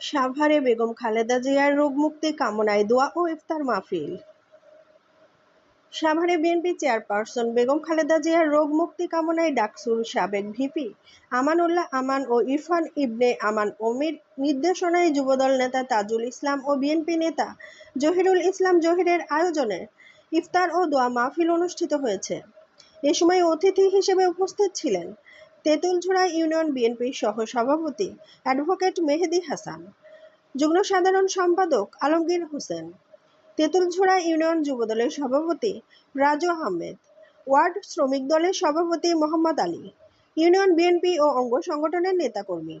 সাভারে বেগম খালেদা জিয়ার রোগমুক্তি কামনায় দোয়া ও ইফতার মাহফিল। সাভারে বিএনপি চেয়ারপারসন বেগম খালেদা জিয়ার রোগ মুক্তি কামনায় ডাকসুর সাবেক ভিপি আমানুল্লাহ আমান ও ইরফান ইবনে আমান ওমির নির্দেশনায় যুবদল নেতা তাজুল ইসলাম ও বিএনপি নেতা জহিরুল ইসলাম জহিরের আয়োজনে ইফতার ও দোয়া মাহফিল অনুষ্ঠিত হয়েছে। এ সময় অতিথি হিসেবে উপস্থিত ছিলেন তেঁতুলঝোড়া ইউনিয়ন বিএনপির সহ সভাপতি অ্যাডভোকেট মেহেদি হাসান, যুগ্ম সাধারণ সম্পাদক আলমগীর হোসেন, তেঁতুলঝোড়া ইউনিয়ন যুবদলের সভাপতি রাজু আহমেদ, ওয়ার্ড শ্রমিক দলের সভাপতি মোহাম্মদ আলী, ইউনিয়ন বিএনপি ও অঙ্গ সংগঠনের নেতাকর্মী।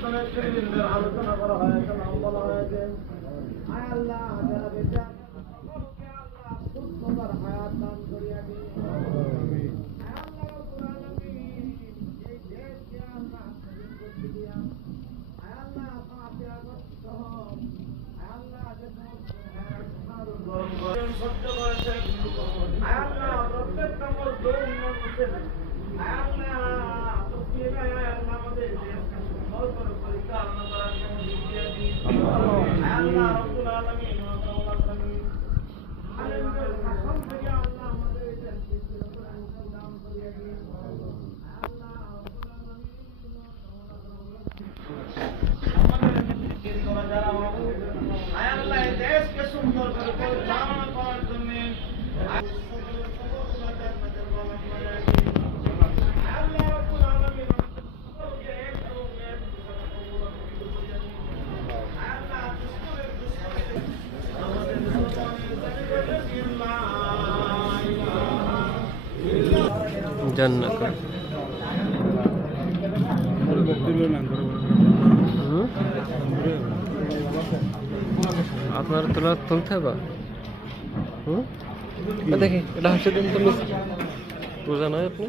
আলোচনা করা হয়েছে, নাম বলা হয়েছে। আয় আল্লাহ, যারা বেঁচে সুস্থতার হায়াত দান করিয়া দিন। আয় আল্লাহ রাব্বুল আলামিন, এই দেশকে আল্লাহ স্বাধীন এই দেশকে সুন্দর করে পরিচালনা করার জন্য জান্নাত হুম? আপনার তোলা তুলতে হবে? দেখি এটা হচ্ছে দিন তুলি পূজা নয় আপনি?